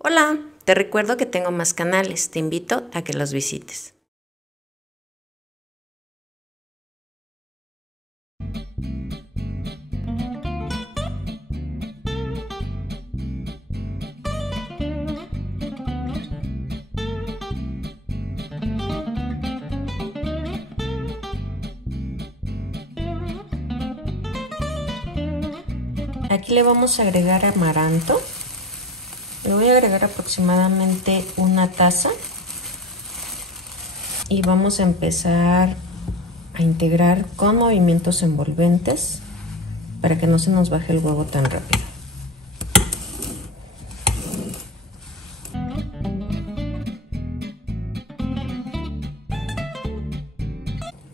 Hola, te recuerdo que tengo más canales, te invito a que los visites. Aquí le vamos a agregar amaranto. Le voy a agregar aproximadamente una taza y vamos a empezar a integrar con movimientos envolventes para que no se nos baje el huevo tan rápido.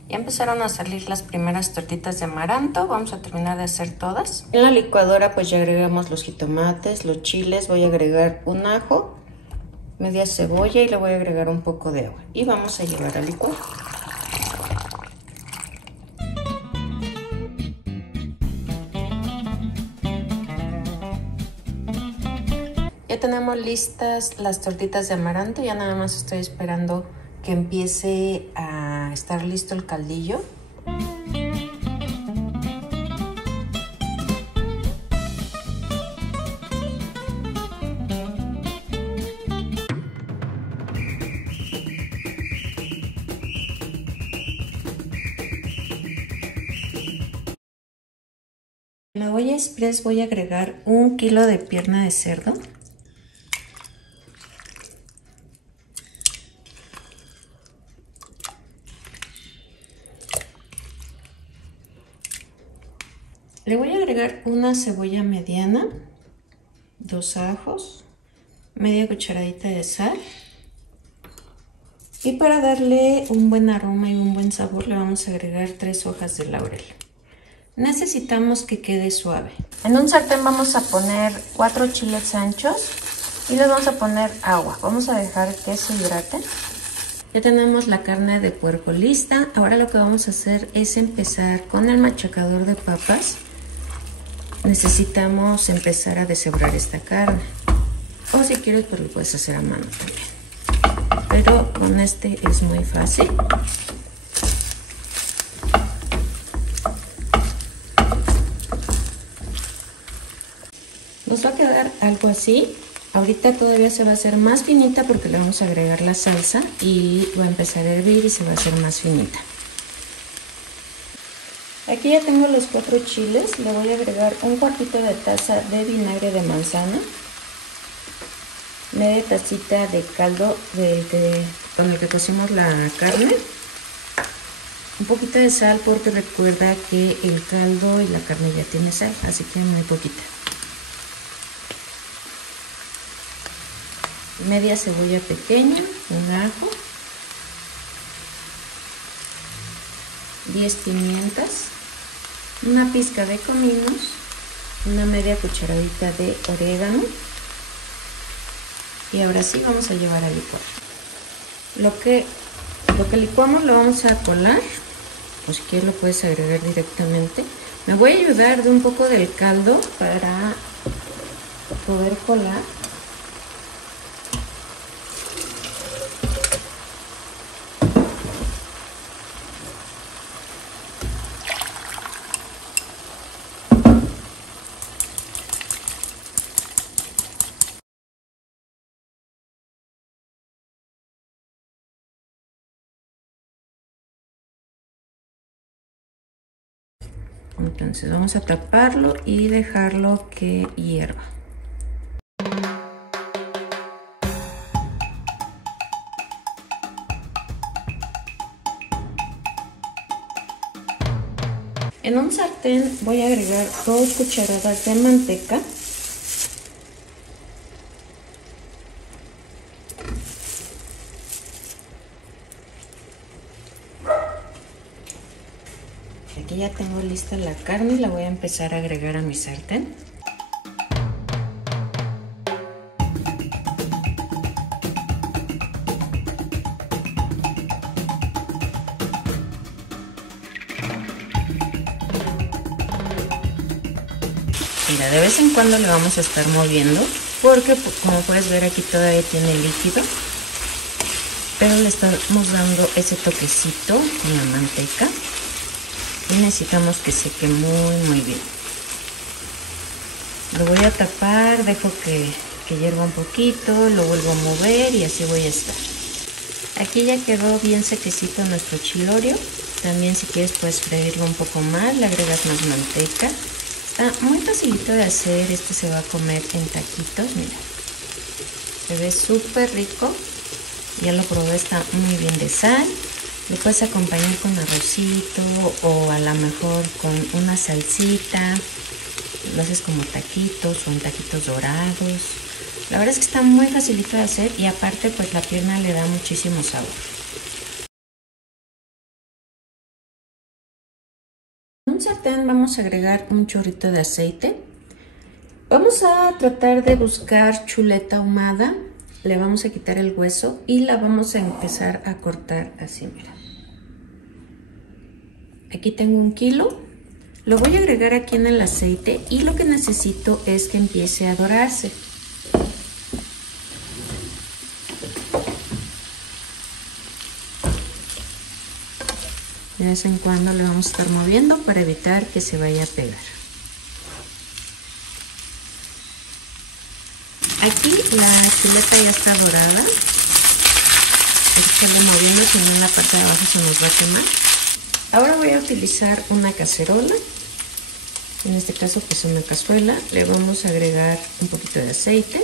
Ya empezaron a salir las primeras tortitas de amaranto, vamos a terminar de hacer todas. En la licuadora pues ya agregamos los jitomates, los chiles, voy a agregar un ajo, media cebolla y le voy a agregar un poco de agua y vamos a llevar a licuar. Ya tenemos listas las tortitas de amaranto, ya nada más estoy esperando que empiece a estar listo el caldillo. En la olla express voy a agregar 1 kilo de pierna de cerdo. Le voy a agregar una cebolla mediana, 2 ajos, media cucharadita de sal. Y para darle un buen aroma y un buen sabor le vamos a agregar 3 hojas de laurel. Necesitamos que quede suave. En un sartén vamos a poner 4 chiles anchos y les vamos a poner agua. Vamos a dejar que se hidrate. Ya tenemos la carne de puerco lista. Ahora lo que vamos a hacer es empezar con el machacador de papas. Necesitamos empezar a deshebrar esta carne. O si quieres pues lo puedes hacer a mano también. Pero con este es muy fácil. Nos va a quedar algo así. Ahorita todavía se va a hacer más finita porque le vamos a agregar la salsa y va a empezar a hervir y se va a hacer más finita. Aquí ya tengo los 4 chiles. Le voy a agregar un cuartito de taza de vinagre de manzana, media tacita de caldo con el que cocimos la carne, un poquito de sal porque recuerda que el caldo y la carne ya tiene sal, así que muy poquita. Media cebolla pequeña, un ajo, 10 pimientas, una pizca de cominos, una media cucharadita de orégano y ahora sí vamos a llevar a licuar. Lo que licuamos lo vamos a colar, o si quieres lo puedes agregar directamente. Me voy a ayudar de un poco del caldo para poder colar. Entonces vamos a taparlo y dejarlo que hierva. En un sartén voy a agregar 2 cucharadas de manteca. Aquí ya tengo lista la carne y la voy a empezar a agregar a mi sartén. Mira, de vez en cuando le vamos a estar moviendo porque como puedes ver aquí todavía tiene líquido, pero le estamos dando ese toquecito con la manteca y necesitamos que seque muy bien. Lo voy a tapar, dejo que hierva un poquito, lo vuelvo a mover y así voy a estar. Aquí ya quedó bien sequecito nuestro chilorio. También si quieres puedes freírlo un poco más, le agregas más manteca. Está muy facilito de hacer, este se va a comer en taquitos, mira. Se ve súper rico, ya lo probé, está muy bien de sal. Lo puedes acompañar con arrocito o a lo mejor con una salsita. Lo haces como taquitos o en taquitos dorados. La verdad es que está muy facilito de hacer y aparte pues la pierna le da muchísimo sabor. En un sartén vamos a agregar un chorrito de aceite. Vamos a tratar de buscar chuleta ahumada. Le vamos a quitar el hueso y la vamos a empezar a cortar así, mira. Aquí tengo 1 kilo. Lo voy a agregar aquí en el aceite y lo que necesito es que empiece a dorarse. De vez en cuando le vamos a estar moviendo para evitar que se vaya a pegar. Aquí la chuleta ya está dorada. Hay que estarle moviendo, si no en la parte de abajo se nos va a quemar. Ahora voy a utilizar una cacerola. En este caso pues una cazuela. Le vamos a agregar un poquito de aceite.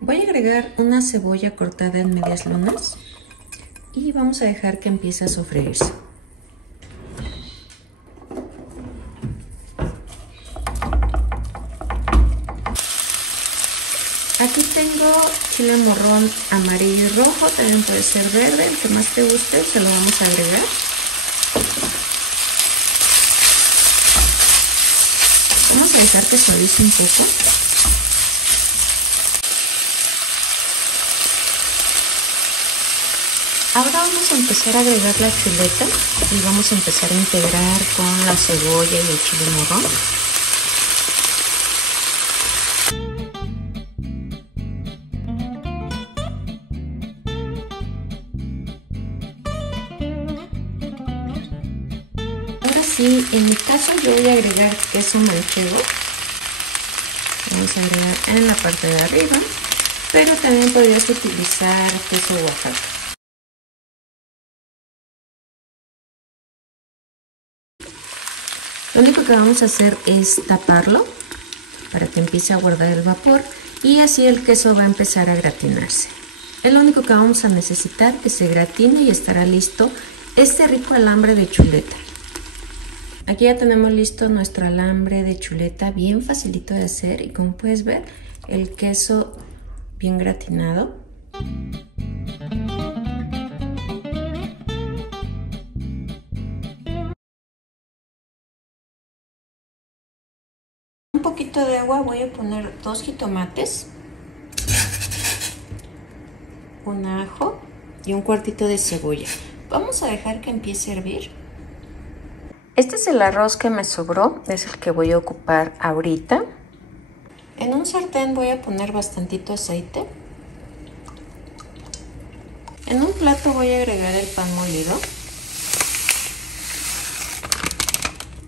Voy a agregar una cebolla cortada en medias lunas. Y vamos a dejar que empiece a sofreírse. Aquí tengo chile morrón amarillo y rojo, también puede ser verde, el que más te guste, se lo vamos a agregar. Vamos a dejar que suavice un poco. Ahora vamos a empezar a agregar la chuleta y vamos a empezar a integrar con la cebolla y el chile morrón. Ahora sí, en mi caso yo voy a agregar queso manchego. Vamos a agregar en la parte de arriba, pero también podrías utilizar queso Oaxaca. Lo único que vamos a hacer es taparlo para que empiece a guardar el vapor y así el queso va a empezar a gratinarse. Es lo único que vamos a necesitar, que se gratine y estará listo este rico alambre de chuleta. Aquí ya tenemos listo nuestro alambre de chuleta, bien facilito de hacer y como puedes ver el queso bien gratinado. Un poquito de agua, voy a poner 2 jitomates, un ajo y un cuartito de cebolla. Vamos a dejar que empiece a hervir. Este es el arroz que me sobró, es el que voy a ocupar ahorita. En un sartén voy a poner bastantito aceite. En un plato voy a agregar el pan molido.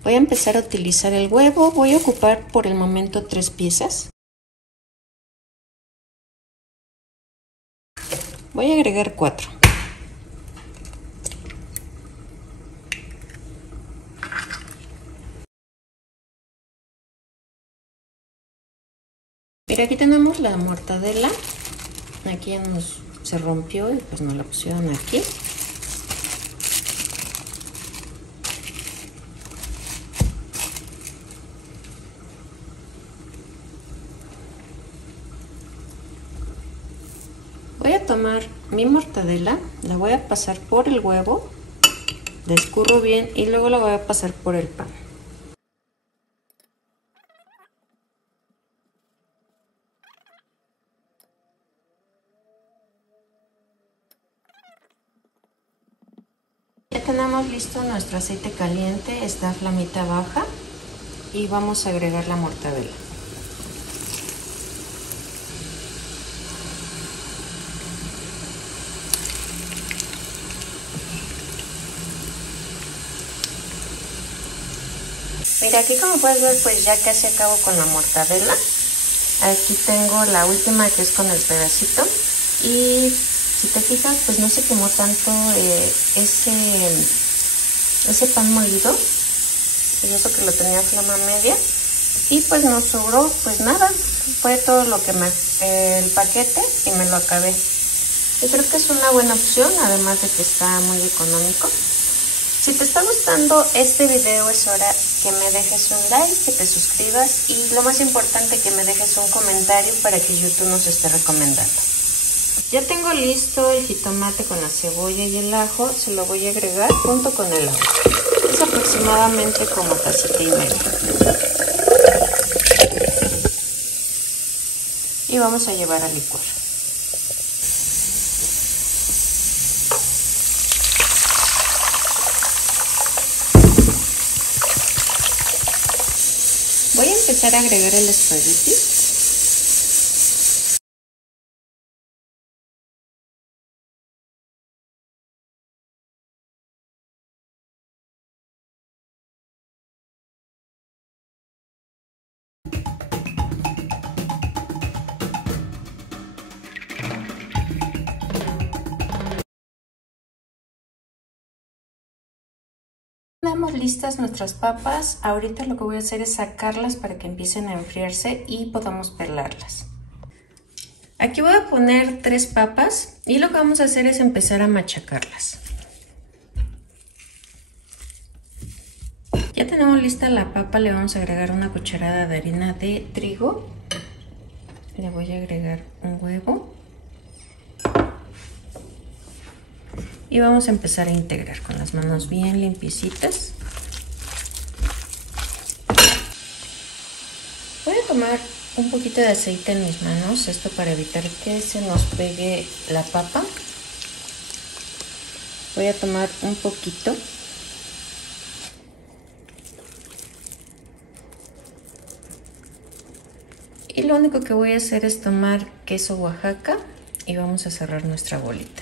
Voy a empezar a utilizar el huevo, voy a ocupar por el momento 3 piezas. Voy a agregar 4. Mira, aquí tenemos la mortadela. Aquí ya se rompió y pues nos la pusieron aquí. Voy a tomar mi mortadela, la voy a pasar por el huevo, la escurro bien y luego la voy a pasar por el pan. Ya tenemos listo nuestro aceite caliente, está a flamita baja y vamos a agregar la mortadela. Mira, aquí como puedes ver, pues ya casi acabo con la mortadela. Aquí tengo la última, que es con el pedacito, y si te fijas, pues no se quemó tanto ese pan molido, y eso que lo tenía a flama media, y pues no sobró pues nada, fue todo lo que el paquete, y me lo acabé. Yo creo que es una buena opción, además de que está muy económico. Si te está gustando este video, es hora que me dejes un like, que te suscribas y lo más importante, que me dejes un comentario para que YouTube nos esté recomendando. Ya tengo listo el jitomate con la cebolla y el ajo, se lo voy a agregar junto con el agua. Es aproximadamente como tacita y media. Y vamos a llevar a licuar. Voy a empezar a agregar el espagueti. Tenemos listas nuestras papas. Ahorita lo que voy a hacer es sacarlas para que empiecen a enfriarse y podamos pelarlas. Aquí voy a poner 3 papas y lo que vamos a hacer es empezar a machacarlas. Ya tenemos lista la papa, le vamos a agregar una cucharada de harina de trigo. Le voy a agregar un huevo. Y vamos a empezar a integrar con las manos bien limpiecitas. Voy a tomar un poquito de aceite en mis manos, esto para evitar que se nos pegue la papa. Voy a tomar un poquito. Y lo único que voy a hacer es tomar queso Oaxaca y vamos a cerrar nuestra bolita.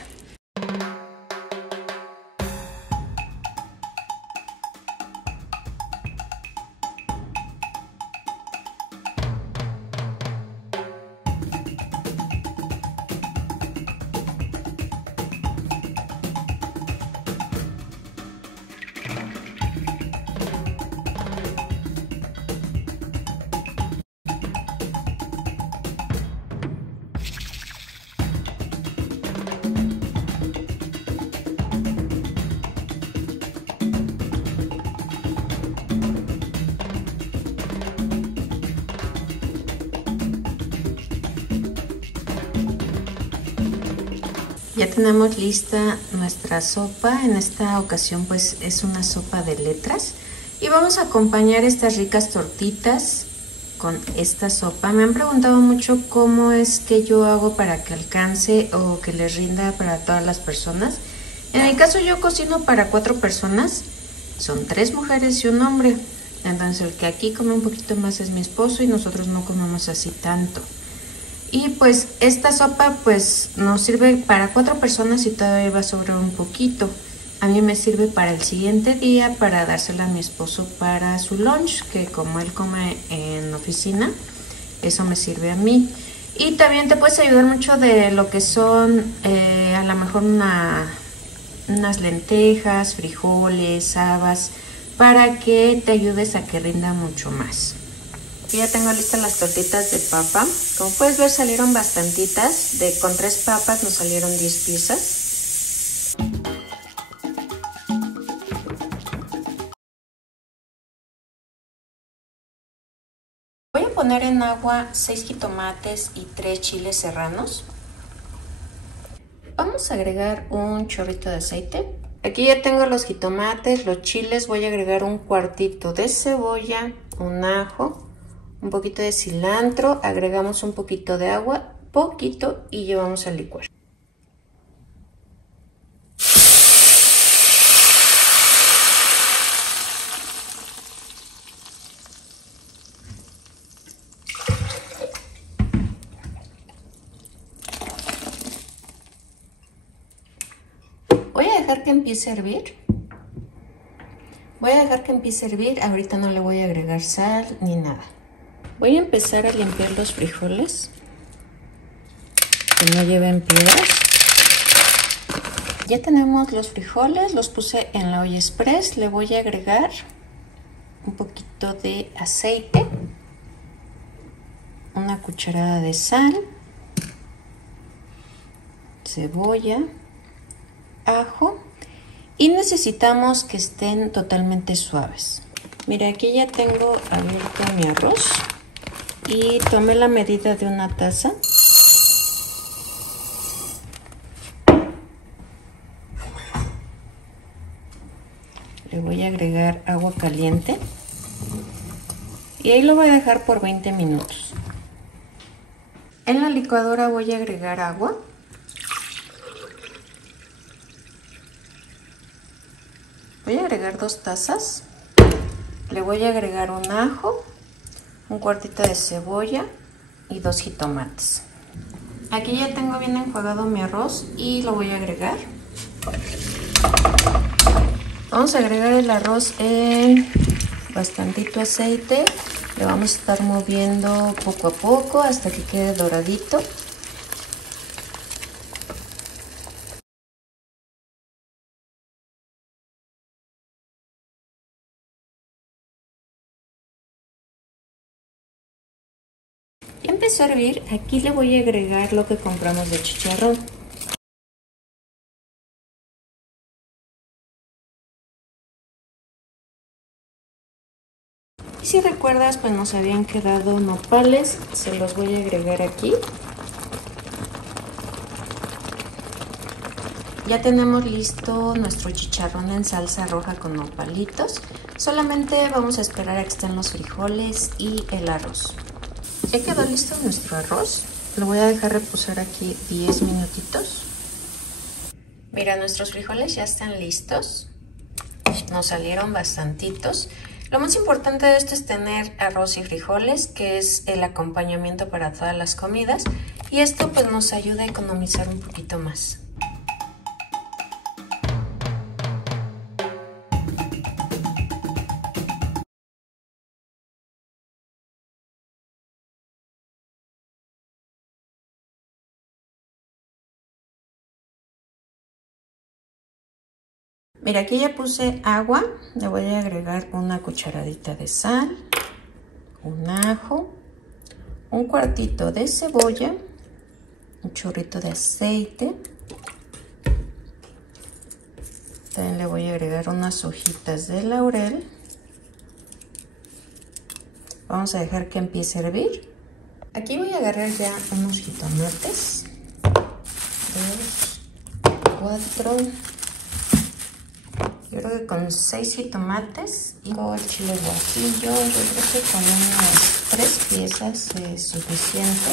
Ya tenemos lista nuestra sopa. En esta ocasión pues es una sopa de letras y vamos a acompañar estas ricas tortitas con esta sopa. Me han preguntado mucho cómo es que yo hago para que alcance o que les rinda para todas las personas. En mi caso yo cocino para 4 personas, son 3 mujeres y un hombre. Entonces el que aquí come un poquito más es mi esposo y nosotros no comemos así tanto. Y pues esta sopa pues nos sirve para 4 personas y todavía va a sobrar un poquito. A mí me sirve para el siguiente día, para dársela a mi esposo para su lunch, que como él come en oficina, eso me sirve a mí. Y también te puedes ayudar mucho de lo que son a lo mejor unas lentejas, frijoles, habas, para que te ayudes a que rinda mucho más. Aquí ya tengo listas las tortitas de papa. Como puedes ver, salieron bastantitas. Con 3 papas nos salieron 10 piezas. Voy a poner en agua 6 jitomates y 3 chiles serranos. Vamos a agregar un chorrito de aceite. Aquí ya tengo los jitomates, los chiles. Voy a agregar un cuartito de cebolla, un ajo, un poquito de cilantro, agregamos un poquito de agua, poquito, y llevamos a licuar. dejar que empiece a hervir. Voy a dejar que empiece a hervir. Ahorita no le voy a agregar sal ni nada. Voy a empezar a limpiar los frijoles, que no lleven piedras. Ya tenemos los frijoles, los puse en la olla express. Le voy a agregar un poquito de aceite, una cucharada de sal, cebolla, ajo y necesitamos que estén totalmente suaves. Mira, aquí ya tengo abierto mi arroz y tomé la medida de una taza. Le voy a agregar agua caliente y ahí lo voy a dejar por 20 minutos. En la licuadora voy a agregar agua. Voy a agregar 2 tazas. Le voy a agregar un ajo, un cuartito de cebolla y 2 jitomates. Aquí ya tengo bien enjuagado mi arroz y lo voy a agregar. Vamos a agregar el arroz en bastantito aceite. Le vamos a estar moviendo poco a poco hasta que quede doradito. Ya empezó a hervir. Aquí le voy a agregar lo que compramos de chicharrón. Y si recuerdas, pues nos habían quedado nopales, se los voy a agregar aquí. Ya tenemos listo nuestro chicharrón en salsa roja con nopalitos. Solamente vamos a esperar a que estén los frijoles y el arroz. Ya quedó listo nuestro arroz. Lo voy a dejar reposar aquí 10 minutitos. Mira, nuestros frijoles ya están listos. Nos salieron bastantitos. Lo más importante de esto es tener arroz y frijoles, que es el acompañamiento para todas las comidas. Y esto pues nos ayuda a economizar un poquito más. Mira, aquí ya puse agua, le voy a agregar una cucharadita de sal, un ajo, un cuartito de cebolla, un chorrito de aceite. También le voy a agregar unas hojitas de laurel. Vamos a dejar que empiece a hervir. Aquí voy a agarrar ya unos jitomates. 2, 4... Yo creo que con 6 jitomates y el chile guajillo, yo creo que con unas 3 piezas es suficiente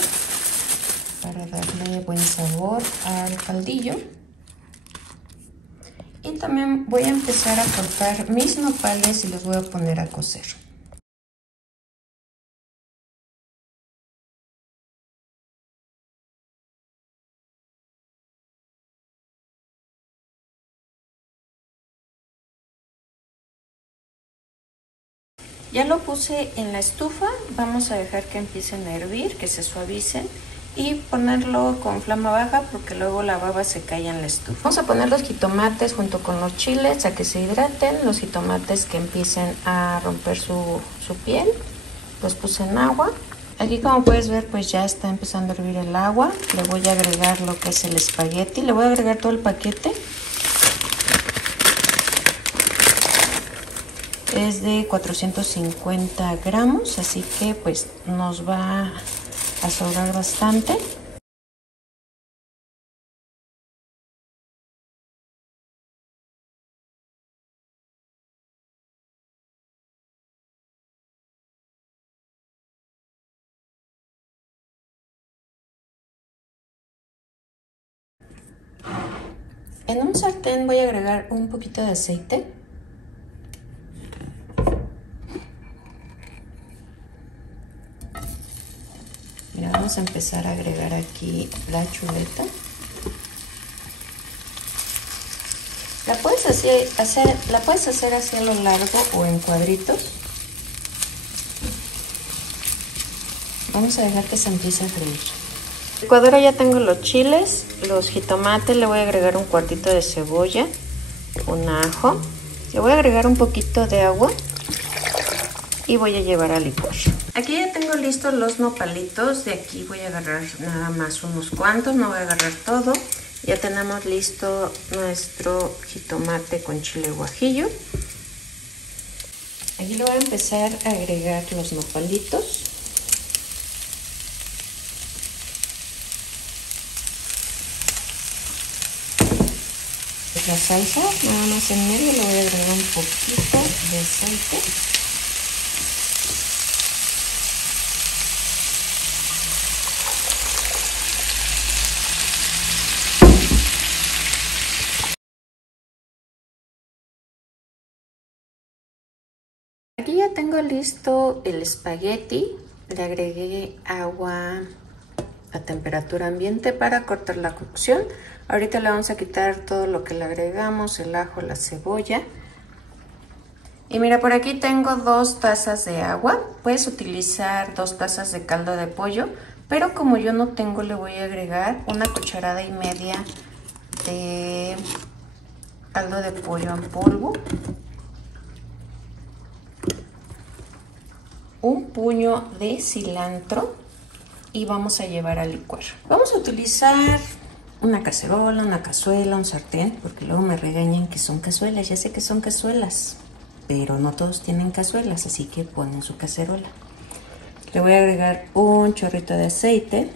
para darle buen sabor al caldillo. Y también voy a empezar a cortar mis nopales y los voy a poner a cocer. Ya lo puse en la estufa, vamos a dejar que empiecen a hervir, que se suavicen y ponerlo con flama baja porque luego la baba se cae en la estufa. Vamos a poner los jitomates junto con los chiles a que se hidraten, los jitomates que empiecen a romper su piel. Los puse en agua. Aquí como puedes ver pues ya está empezando a hervir el agua. Le voy a agregar lo que es el espagueti, le voy a agregar todo el paquete. Es de 450 gramos, así que pues nos va a sobrar bastante. En un sartén voy a agregar un poquito de aceite. Mira, vamos a empezar a agregar aquí la chuleta. La la puedes hacer así a lo largo o en cuadritos. Vamos a dejar que se empiece a freír. En la licuadora ya tengo los chiles, los jitomates, le voy a agregar un cuartito de cebolla, un ajo, le voy a agregar un poquito de agua y voy a llevar a licuar. Aquí ya tengo listos los nopalitos, de aquí voy a agarrar nada más unos cuantos, no voy a agarrar todo. Ya tenemos listo nuestro jitomate con chile guajillo. Aquí le voy a empezar a agregar los nopalitos. La salsa, nada más en medio le voy a agregar un poquito de aceite. Aquí ya tengo listo el espagueti, le agregué agua a temperatura ambiente para cortar la cocción. Ahorita le vamos a quitar todo lo que le agregamos, el ajo, la cebolla. Y mira, por aquí tengo 2 tazas de agua. Puedes utilizar 2 tazas de caldo de pollo, pero como yo no tengo, le voy a agregar 1,5 cucharadas de caldo de pollo en polvo, un puño de cilantro y vamos a llevar a licuar. Vamos a utilizar una cacerola, una cazuela, un sartén, porque luego me regañan que son cazuelas. Ya sé que son cazuelas, pero no todos tienen cazuelas, así que ponen su cacerola. Le voy a agregar un chorrito de aceite.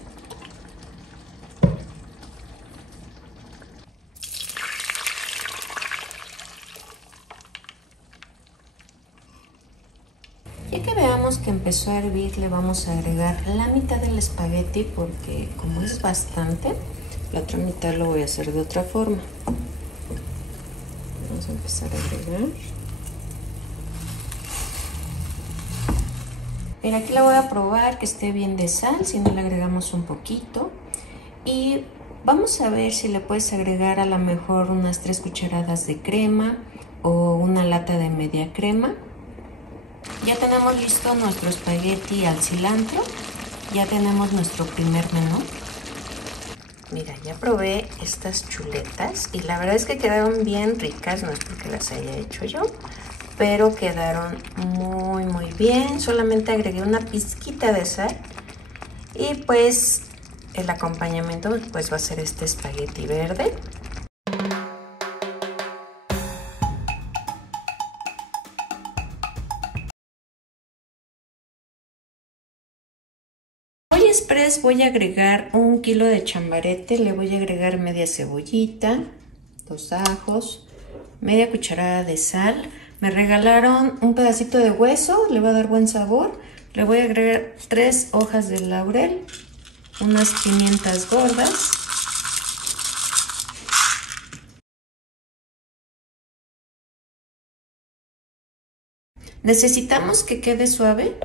Ya que veamos que empezó a hervir, le vamos a agregar la mitad del espagueti, porque como es bastante, la otra mitad lo voy a hacer de otra forma. Vamos a empezar a agregar. Mira, aquí la voy a probar que esté bien de sal, si no le agregamos un poquito. Y vamos a ver si le puedes agregar a lo mejor unas 3 cucharadas de crema o una lata de media crema. Ya tenemos listo nuestro espagueti al cilantro. Ya tenemos nuestro primer menú. Mira, ya probé estas chuletas y la verdad es que quedaron bien ricas. No es porque las haya hecho yo, pero quedaron muy muy bien. Solamente agregué una pizquita de sal y pues el acompañamiento pues va a ser este espagueti verde. Express voy a agregar 1 kilo de chambarete, le voy a agregar media cebollita, 2 ajos, media cucharada de sal. Me regalaron un pedacito de hueso, le va a dar buen sabor. Le voy a agregar 3 hojas de laurel, unas pimientas gordas, necesitamos que quede suave.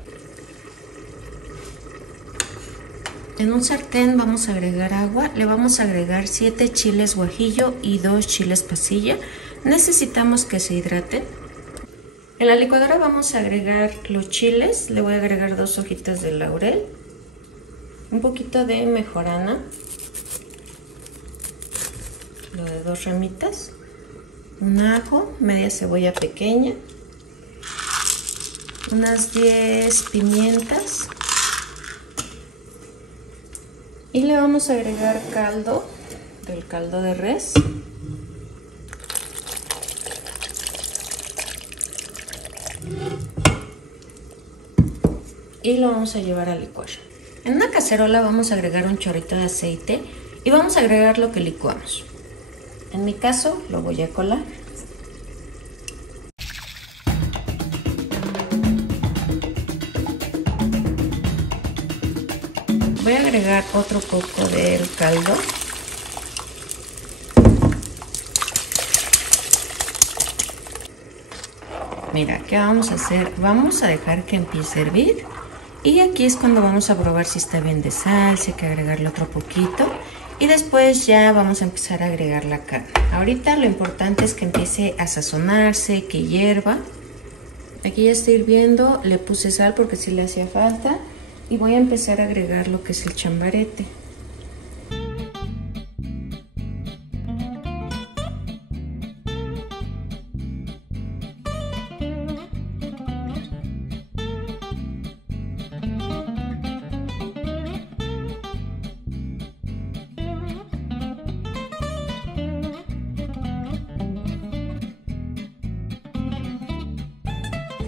En un sartén vamos a agregar agua, le vamos a agregar 7 chiles guajillo y 2 chiles pasilla. Necesitamos que se hidraten. En la licuadora vamos a agregar los chiles, le voy a agregar 2 hojitas de laurel, un poquito de mejorana, lo de 2 ramitas, un ajo, media cebolla pequeña, unas 10 pimientas. Y le vamos a agregar caldo, del caldo de res. Y lo vamos a llevar a licuar. En una cacerola vamos a agregar un chorrito de aceite y vamos a agregar lo que licuamos. En mi caso lo voy a colar. Voy a agregar otro poco del caldo. Mira, ¿qué vamos a hacer? Vamos a dejar que empiece a hervir. Y aquí es cuando vamos a probar si está bien de sal, si hay que agregarle otro poquito. Y después ya vamos a empezar a agregar la carne. Ahorita lo importante es que empiece a sazonarse, que hierva. Aquí ya está hirviendo, le puse sal porque sí le hacía falta. Y voy a empezar a agregar lo que es el chambarete.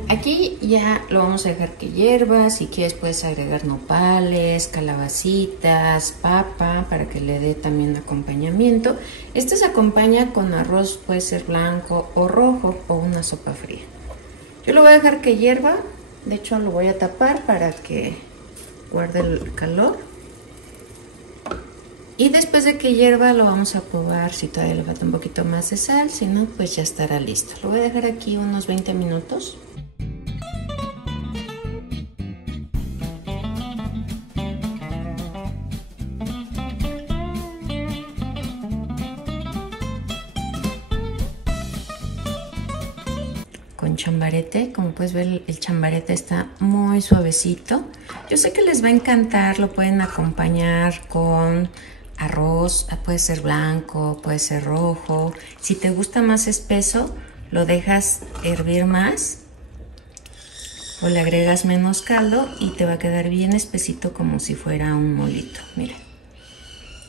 Aquí ya lo vamos a dejar que hierva. Si quieres puedes agregar nopales, calabacitas, papa para que le dé también acompañamiento. Este se acompaña con arroz, puede ser blanco o rojo o una sopa fría. Yo lo voy a dejar que hierva. De hecho lo voy a tapar para que guarde el calor. Y después de que hierva lo vamos a probar si todavía le falta un poquito más de sal. Si no, pues ya estará listo. Lo voy a dejar aquí unos 20 minutos. Con chambarete, como puedes ver el chambarete está muy suavecito. Yo sé que les va a encantar, lo pueden acompañar con arroz, puede ser blanco, puede ser rojo. Si te gusta más espeso, lo dejas hervir más o le agregas menos caldo y te va a quedar bien espesito como si fuera un molito. Mira,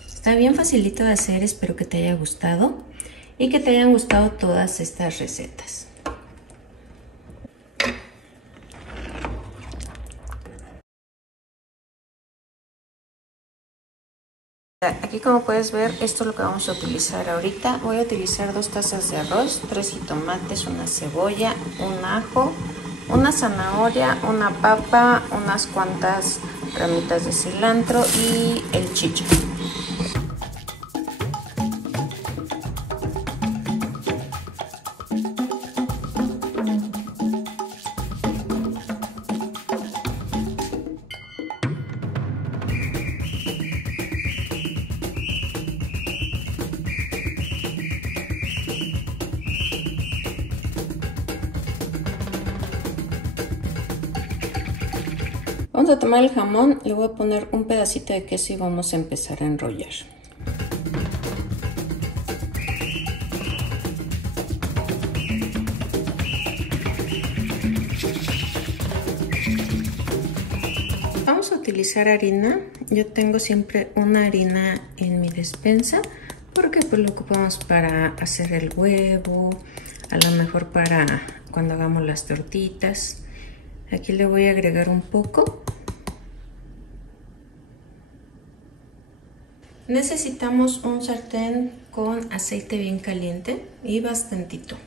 está bien facilito de hacer, espero que te haya gustado y que te hayan gustado todas estas recetas. Aquí como puedes ver, esto es lo que vamos a utilizar ahorita. Voy a utilizar 2 tazas de arroz, 3 jitomates, una cebolla, un ajo, una zanahoria, una papa, unas cuantas ramitas de cilantro y el chícharo. Vamos a tomar el jamón, le voy a poner un pedacito de queso y vamos a empezar a enrollar. Vamos a utilizar harina. Yo tengo siempre una harina en mi despensa porque pues lo ocupamos para hacer el huevo, a lo mejor para cuando hagamos las tortitas. Aquí le voy a agregar un poco. Necesitamos un sartén con aceite bien caliente y bastantito.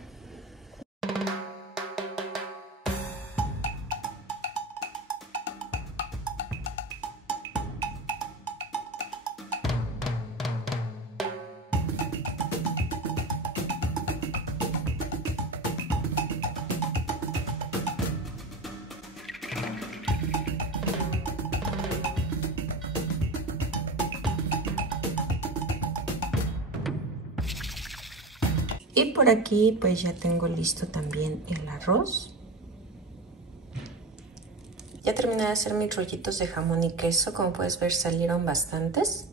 Y por aquí pues ya tengo listo también el arroz. Ya terminé de hacer mis rollitos de jamón y queso, como puedes ver salieron bastantes.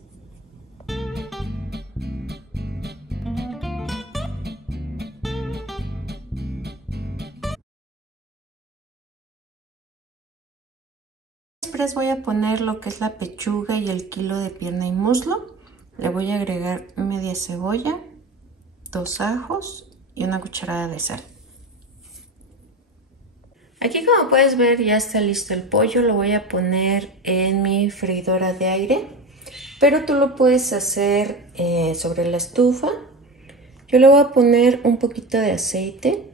Después voy a poner lo que es la pechuga y el kilo de pierna y muslo. Le voy a agregar media cebolla, 2 ajos y una cucharada de sal. Aquí como puedes ver ya está listo el pollo, lo voy a poner en mi freidora de aire, pero tú lo puedes hacer sobre la estufa. Yo le voy a poner un poquito de aceite,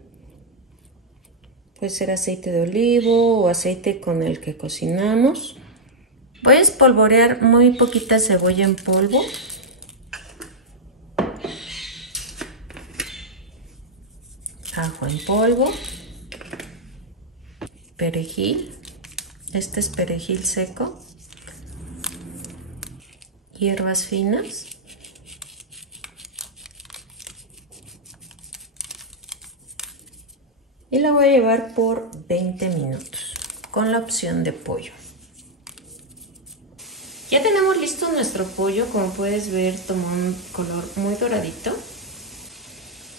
puede ser aceite de olivo o aceite con el que cocinamos. Voy a espolvorear muy poquita cebolla en polvo. Ajo en polvo, perejil, este es perejil seco, hierbas finas y la voy a llevar por 20 minutos con la opción de pollo. Ya tenemos listo nuestro pollo, como puedes ver tomó un color muy doradito.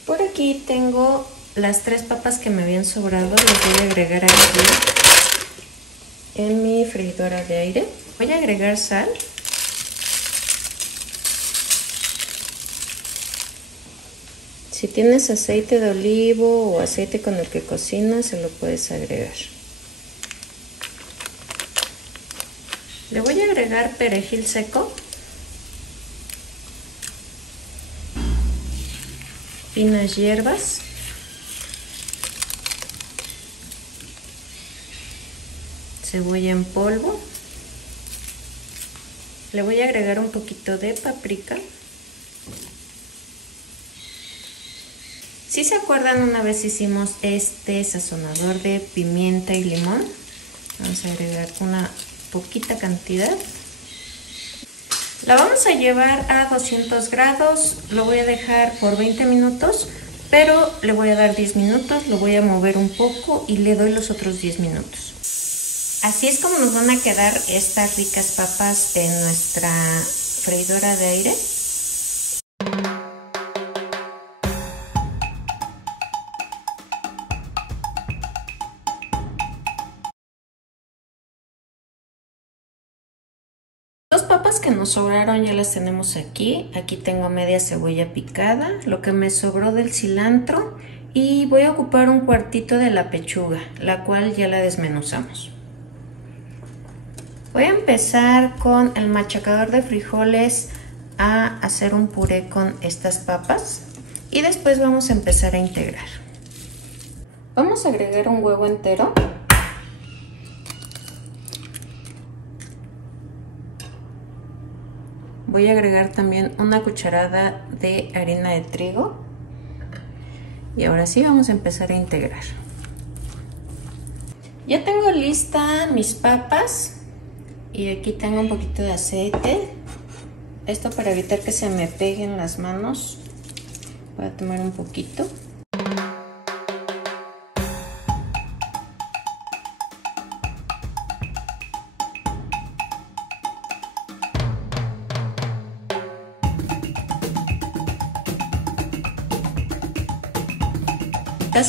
Por aquí tengo las 3 papas que me habían sobrado, las voy a agregar aquí en mi freidora de aire. Voy a agregar sal. Si tienes aceite de olivo o aceite con el que cocinas, se lo puedes agregar. Le voy a agregar perejil seco, finas hierbas, cebolla en polvo. Le voy a agregar un poquito de paprika. Si se acuerdan, una vez hicimos este sazonador de pimienta y limón. Vamos a agregar una poquita cantidad. La vamos a llevar a 200 grados. Lo voy a dejar por 20 minutos, pero le voy a dar 10 minutos. Lo voy a mover un poco y le doy los otros 10 minutos. Así es como nos van a quedar estas ricas papas en nuestra freidora de aire. Dos papas que nos sobraron ya las tenemos aquí. Aquí tengo media cebolla picada, lo que me sobró del cilantro y voy a ocupar un cuartito de la pechuga, la cual ya la desmenuzamos. Voy a empezar con el machacador de frijoles a hacer un puré con estas papas y después vamos a empezar a integrar. Vamos a agregar un huevo entero. Voy a agregar también una cucharada de harina de trigo y ahora sí vamos a empezar a integrar. Ya tengo lista mis papas y aquí tengo un poquito de aceite. Esto para evitar que se me peguen las manos. Voy a tomar un poquito.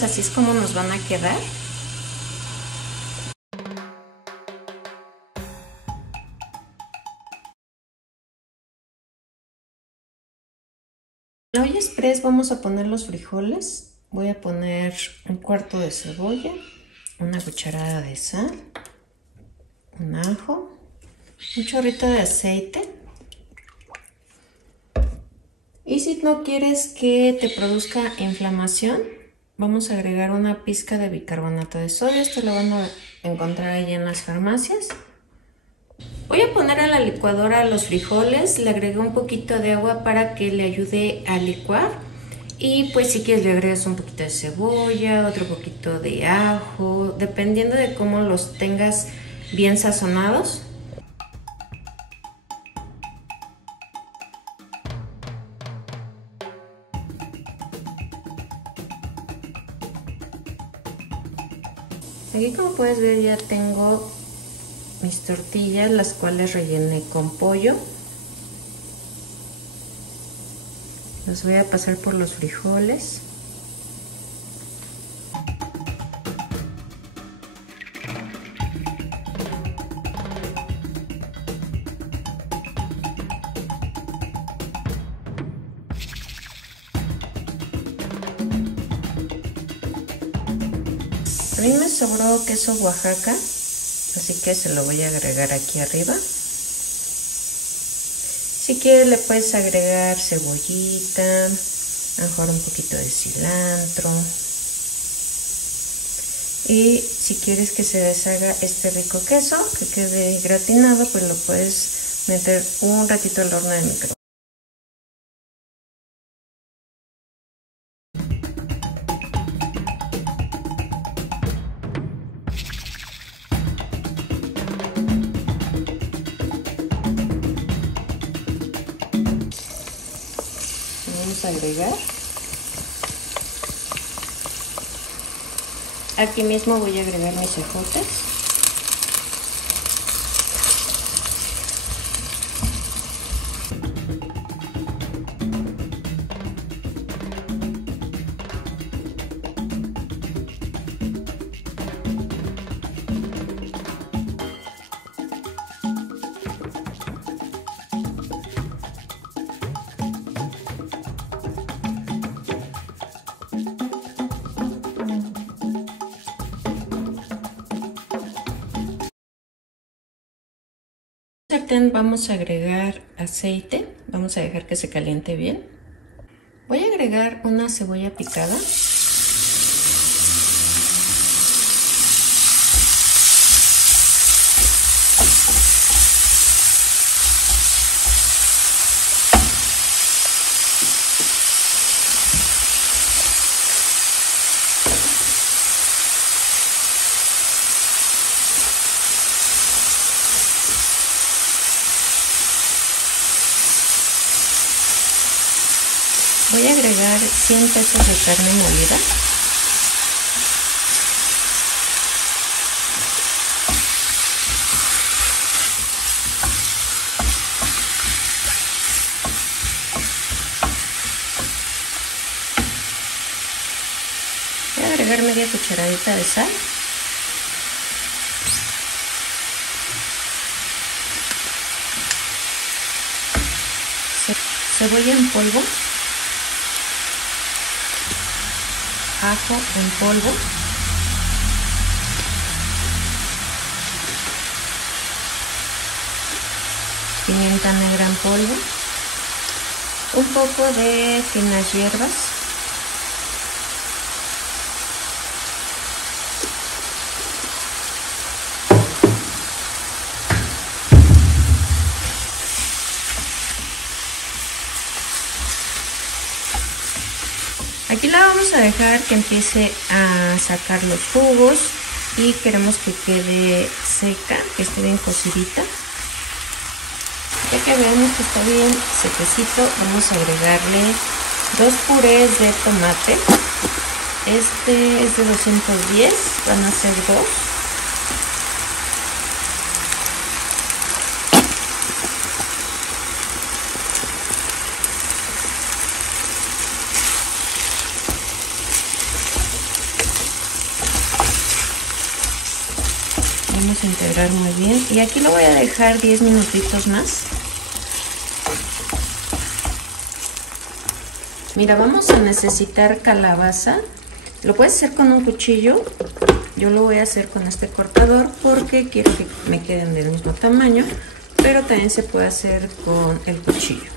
Así es como nos van a quedar. En la olla express vamos a poner los frijoles. Voy a poner un cuarto de cebolla, una cucharada de sal, un ajo, un chorrito de aceite. Y si no quieres que te produzca inflamación, vamos a agregar una pizca de bicarbonato de sodio. Esto lo van a encontrar ahí en las farmacias. Voy a poner a la licuadora los frijoles. Le agregué un poquito de agua para que le ayude a licuar. Y pues si quieres le agregas un poquito de cebolla, otro poquito de ajo, dependiendo de cómo los tengas bien sazonados. Aquí, como puedes ver, ya tengo mis tortillas, las cuales rellené con pollo. Los voy a pasar por los frijoles. A mí me sobró queso Oaxaca, así que se lo voy a agregar aquí arriba. Si quieres le puedes agregar cebollita, a lo mejor un poquito de cilantro. Y si quieres que se deshaga este rico queso, que quede gratinado, pues lo puedes meter un ratito al horno de microondas. Vamos a agregar. Aquí mismo voy a agregar mis ejotes. Sartén vamos a agregar aceite, vamos a dejar que se caliente bien. Voy a agregar una cebolla picada. Voy a agregar 100 pesos de carne molida. Voy a agregar media cucharadita de sal. Cebolla en polvo. Ajo en polvo, pimienta negra en polvo, un poco de finas hierbas, aquí la vamos a dejar que empiece a sacar los jugos y queremos que quede seca, que esté bien cocidita. Ya que veamos que está bien sequecito, vamos a agregarle 2 purés de tomate. Este es de 210, van a ser 2. Vamos a integrar muy bien y aquí lo voy a dejar 10 minutitos más. Mira, vamos a necesitar calabaza. Lo puedes hacer con un cuchillo. Yo lo voy a hacer con este cortador porque quiero que me queden del mismo tamaño, pero también se puede hacer con el cuchillo.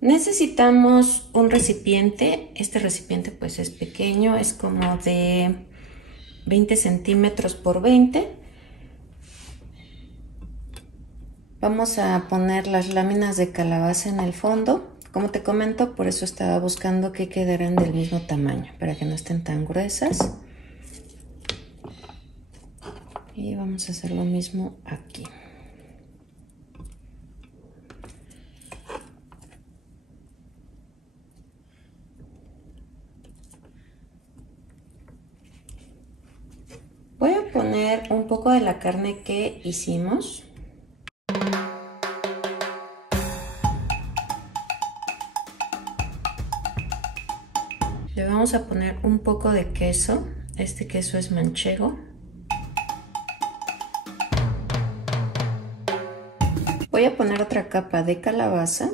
Necesitamos un recipiente. Este recipiente pues es pequeño, es como de 20 centímetros por 20. Vamos a poner las láminas de calabaza en el fondo. Como te comento, por eso estaba buscando que quedaran del mismo tamaño, para que no estén tan gruesas. Y vamos a hacer lo mismo aquí. Voy a poner un poco de la carne que hicimos. Le vamos a poner un poco de queso. Este queso es manchego. Voy a poner otra capa de calabaza.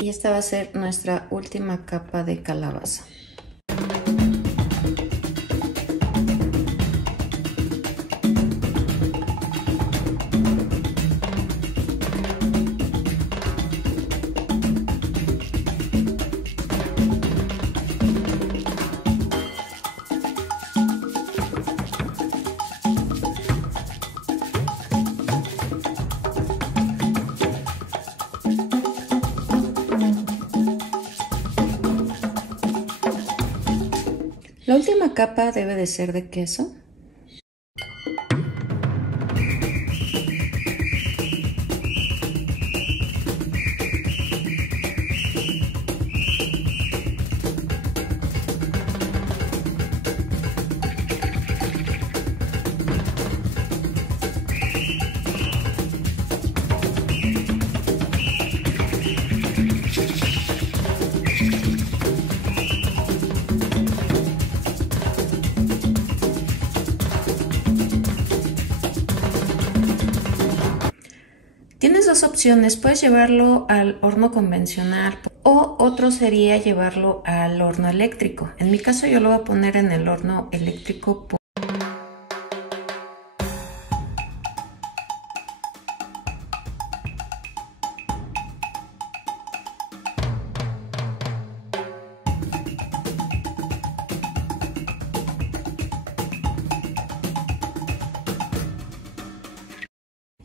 Y esta va a ser nuestra última capa de calabaza. La última capa debe de ser de queso. Tienes dos opciones, puedes llevarlo al horno convencional o otro sería llevarlo al horno eléctrico. En mi caso yo lo voy a poner en el horno eléctrico.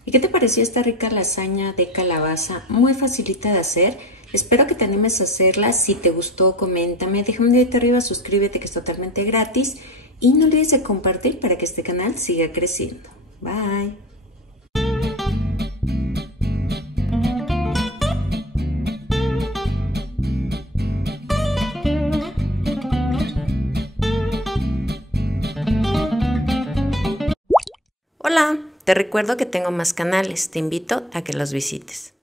¿Y qué te pareció esta rica lasaña de calabaza? Muy facilita de hacer. Espero que te animes a hacerla. Si te gustó, coméntame, déjame un dedito arriba, suscríbete que es totalmente gratis y no olvides de compartir para que este canal siga creciendo. Bye. Hola. Te recuerdo que tengo más canales, te invito a que los visites.